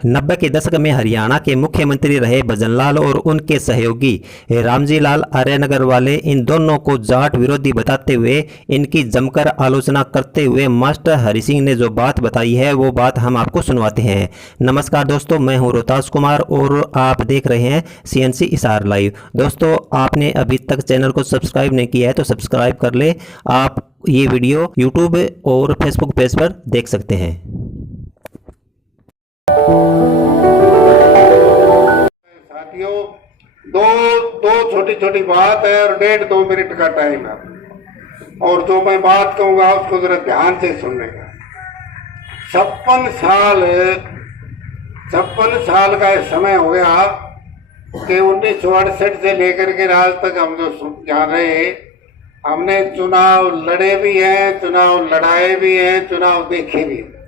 90 के दशक में हरियाणा के मुख्यमंत्री रहे भजनलाल और उनके सहयोगी रामजी लाल आर्यनगर वाले इन दोनों को जाट विरोधी बताते हुए इनकी जमकर आलोचना करते हुए मास्टर हरि सिंह ने जो बात बताई है वो बात हम आपको सुनवाते हैं। नमस्कार दोस्तों, मैं हूं रोहतास कुमार और आप देख रहे हैं CNC हिसार लाइव। दोस्तों, आपने अभी तक चैनल को सब्सक्राइब नहीं किया है तो सब्सक्राइब कर ले। आप ये वीडियो यूट्यूब और फेसबुक पेज पर देख सकते हैं। साथियों, दो दो छोटी छोटी बात है और 1.5-2 मिनट का टाइम है, और जो मैं बात कहूंगा उसको जरा ध्यान से सुनने का। 56 साल का समय हो गया कि 1968 से लेकर के आज तक हम जो जान रहे, हमने चुनाव लड़े भी हैं, चुनाव लड़ाए भी हैं, चुनाव देखे भी हैं।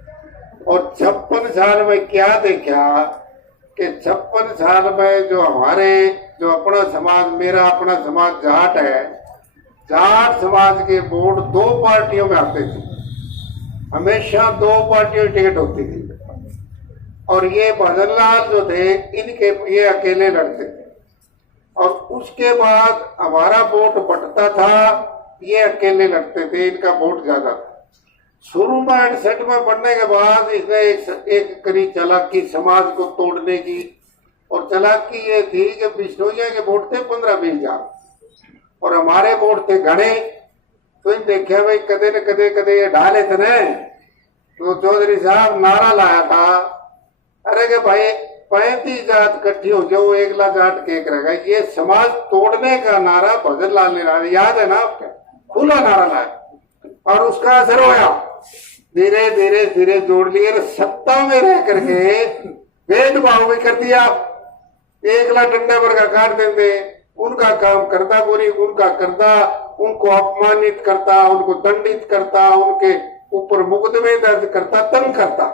और 56 साल में क्या देखा कि 56 साल में जो अपना समाज, मेरा अपना समाज जाट है, जाट समाज के वोट 2 पार्टियों में आते थे। हमेशा 2 पार्टियों की टिकट होती थी, और ये भजनलाल जो थे ये अकेले लड़ते थे। और उसके बाद हमारा वोट बंटता था, ये अकेले लड़ते थे, इनका वोट ज्यादा था। शुरू में 68 में बढ़ने के बाद इसने एक करी चालाकी समाज को तोड़ने की, और चालाकी ये थी कि बिश्नोइया के वोट थे 15-20 हजार और हमारे वोट थे घने। तो इन देखा भाई कदे न कदे ये ढाले थे न। तो चौधरी साहब नारा लाया था, अरे के भाई 35 जात इकट्ठी हो जाओ, 1 लाख जाट के रहेगा। ये समाज तोड़ने का नारा भजनलाल ने लाया, याद है ना आपका? खुला नारा लाया और उसका असर होया, धीरे धीरे जोड़ लिए। सत्ता में रह करके भेदभाव भी कर दिया। 1 लाख डंडा वर्गा काट देते, उनका काम करता पूरी, उनका करता, उनको अपमानित करता, उनको दंडित करता, उनके ऊपर मुकदमे दर्ज करता, तंग करता।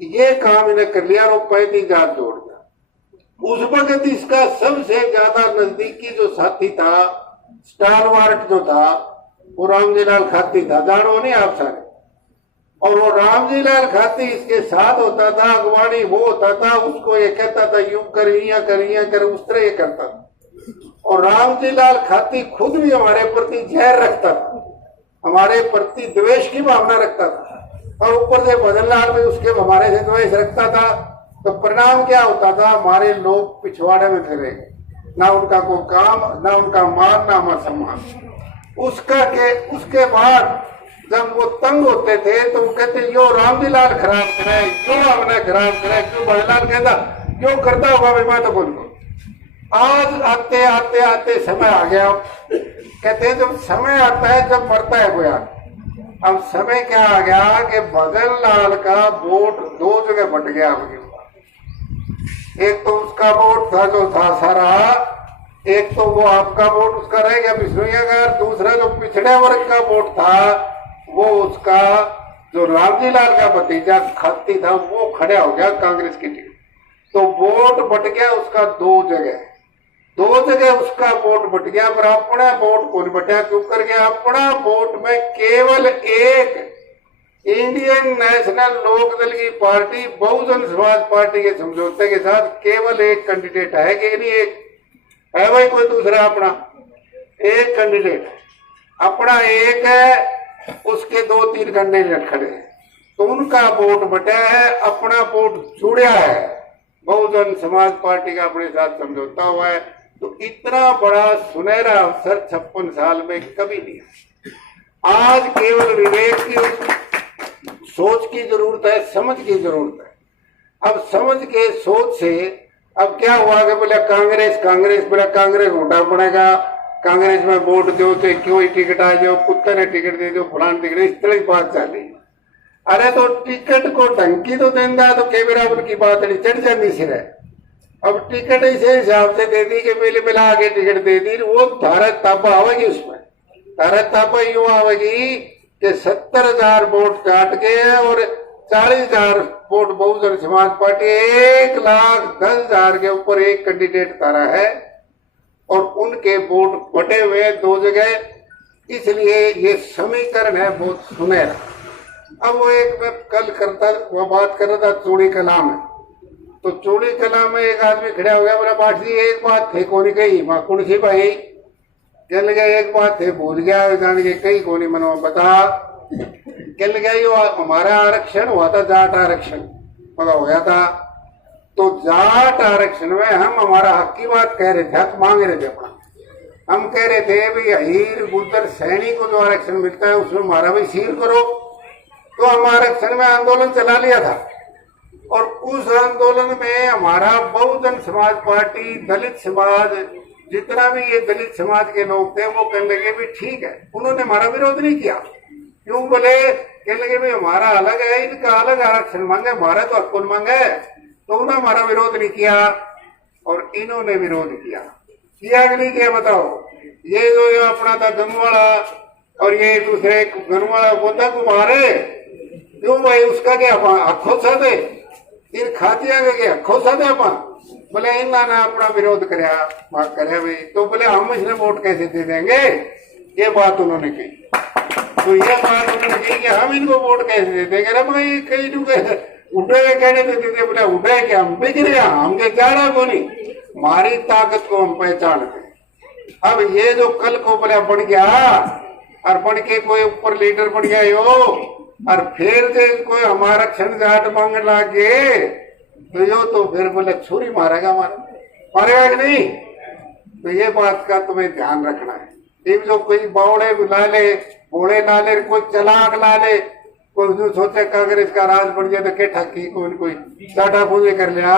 ये काम इन्हें कर लिया और 35 जात जोड़ दिया। उस वक्त इसका सबसे ज्यादा नजदीकी जो साथी था, स्टालवार्ट जो था, वो रामजी लाल खाती था। जानो नहीं आप सारे? और वो रामजी लाल खाती इसके साथ होता था, अगवानी वो होता था, उसको ये कहता था यूं कर, या कर, उस तरह ये करता था। और रामजी लाल खाती खुद भी हमारे प्रति जहर रखता था, हमारे प्रति द्वेष की भावना रखता था, और ऊपर से भजनलाल भी उसके हमारे से द्वेष रखता था। तो परिणाम क्या होता था? हमारे लोग पिछवाड़े में थे, ना उनका कोई काम, ना उनका मान, ना हमारा सम्मान। उसके बाद जब वो तंग होते थे तो वो कहते यो रामजी लाल खराब करे, क्यों हमने खराब करे, क्यों भजनलाल कहता क्यों करता होगा भाई, मैं तो बोलूँ। आज आते आते आते समय आ गया, कहते हैं जब समय आता है जब मरता है कोई आदमी। अब समय क्या आ गया कि भजनलाल का वोट 2 जगह बट गया। एक तो उसका वोट था जो था सारा, एक तो वो आपका वोट उसका रह गया बिश्नोइया का, दूसरा जो पिछड़े वर्ग का वोट था वो उसका जो रामजी लाल का भतीजा खाती था वो खड़ा हो गया कांग्रेस की टीम। तो वोट बट गया उसका 2 जगह उसका वोट बट गया, पर अपना वोट कौन बटा? क्यों कर गया? अपना वोट में केवल एक इंडियन नेशनल लोकदल की पार्टी बहुजन समाज पार्टी के समझौते के साथ केवल एक कैंडिडेट है कि नहीं? एक है भाई, कोई दूसरा? अपना एक कैंडिडेट है, अपना एक है, उसके 2-3 कैंडिडेट खड़े हैं, तो उनका वोट बटा है, अपना वोट जुड़ा है, बहुजन समाज पार्टी का अपने साथ समझौता हुआ है। तो इतना बड़ा सुनहरा अवसर 56 साल में कभी नहीं है। आज केवल विवेक की सोच की जरूरत है, समझ की जरूरत है। अब समझ के सोच से अब क्या हुआ कि बोला कांग्रेस बोला कांग्रेस वोटा पड़ेगा, कांग्रेस में वोट दो तो क्यों ही टिकट आ जाओ, कुत्ते ने टिकट दे दो, फलान टिकट, इस तरह की बात चल रही। अरे तो टिकट को ढंकी तो देंदा तो कई बार उनकी बात नहीं चढ़ जाती सिर है। अब टिकट इसे हिसाब से दे दी कि पहले मिला के टिकट दे दी, वो धारा तापा आवेगी, उसमें धारा तापा यूं आवेगी कि 70,000 वोट काट के और 40,000 वोट बहुजन समाज पार्टी, 1,10,000 के ऊपर एक कैंडिडेट तारा है, और उनके वोट बटे हुए 2 जगह। इसलिए ये समीकरण है बहुत सुनहरा। अब वो एक मैं कल करता वो बात कर रहा था चूड़ी कला में, तो चूड़ी कला में एक आदमी खड़ा हो गया, बोला पाठ जी एक बात थे कोनी कही माँ कौन सी भाई, कह लगा एक बात थे भूल गया जान के कही कोनी मनो बता, कह लगा यो हमारा आरक्षण हुआ था जाट आरक्षण पता हो गया था, तो जाट आरक्षण में हम हमारा हक की बात कह रहे थे, हक मांग रहे थे अपना, हम कह रहे थे भाई अहीर गुजर सैनी को जो आरक्षण मिलता है उसमें हमारा भी सील करो, तो हम आरक्षण में आंदोलन चला लिया था, और उस आंदोलन में हमारा बहुजन समाज पार्टी, दलित समाज, जितना भी ये दलित समाज के लोग थे वो कहने लगे भी ठीक है, उन्होंने हमारा विरोध नहीं किया, क्यों बोले, कहने लगे भाई हमारा अलग है, इनका अलग आरक्षण मांगे, हमारा तो हक मांगे, तो उन्होंने हमारा विरोध नहीं किया और इन्होंने विरोध किया कि नहीं किया बताओ, ये जो अपना था गनवाड़ा और ये दूसरे गनवाड़ा गोदा को मारे, क्यों भाई उसका क्या हक दे, इन खातिया का क्या हक दे अपन, बोले इन्होंने अपना विरोध कराया भाई, तो बोले हम इसने वोट कैसे दे देंगे, ये बात उन्होंने कही, तो ये बात उन्होंने कही कि हम इनको वोट कैसे दे देंगे, अरे भाई कई उठे कहने देते थे, बोले उठे क्या हम बिक रहे, हमके जाना को नहीं, हमारी ताकत को हम पहचानते। अब ये जो कल को बोले बन गया और बन के कोई ऊपर लीडर बन गया यो, और फिर से कोई हमारा क्षण जाट मांगने लगे, तो यो तो फिर बोले छुरी मारेगा मारेगा कि नहीं, तो ये बात का तुम्हें ध्यान रखना है। एक जो कोई बावड़े ला ले, घोड़े ला ले, कोई चलाक ला ले, कोई जो सोचे कि अगर इसका राज बढ़ जाए तो क्या ठाकी कोई चाटा पूजे कर लिया।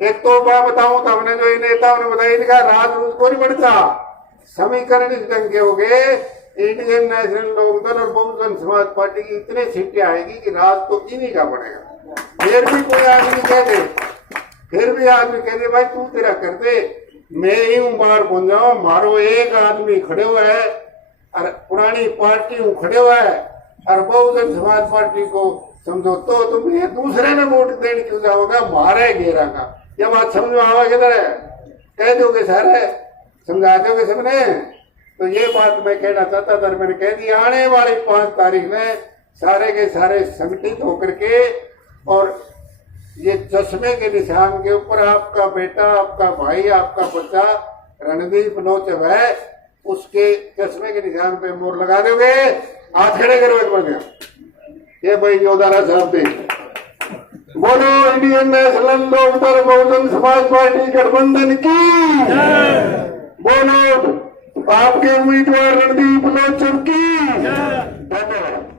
एक तो मैं बताऊं तो हमने जो नेता उन्होंने बताया इनका राज उसको नहीं बढ़ता, समीकरण इस ढंग के हो गए, इंडियन नेशनल लोकदल और बहुजन समाज पार्टी की इतने सीटें आएगी कि राज तो इन्हीं का बढ़ेगा। फिर भी कोई आदमी कह दे, फिर भी आदमी कह दे भाई तू तेरा कर दे, मैं ही हूँ बाहर पहुंच जाऊं, मारो एक आदमी खड़े हुआ है और पुरानी पार्टी हूँ खड़े हुआ है और बहुजन समाज पार्टी को समझो, तो तुम ये दूसरे ने वोट देने क्यों जाओगे, मारे घेरा का, ये बात समझ में आवा किधर है, कह दोगे सारे, समझा दोगे सबने। तो ये बात मैं कहना चाहता था, मैंने कह दी आने वाली 5 तारीख में सारे के सारे संगठित होकर के, और ये चश्मे के निशान के ऊपर आपका बेटा, आपका भाई, आपका बच्चा रणदीप लोचब है, उसके चश्मे के निशान पे मोहर लगा दोगे, हाथ खड़े करो एक बार, ये भाई योदारा साहब थे, बोलो Indian national Lokdal Bahujan Samaj party गठबंधन की, बोलो आपके उम्मीदवार रणदीप लोचब की, धन्यवाद।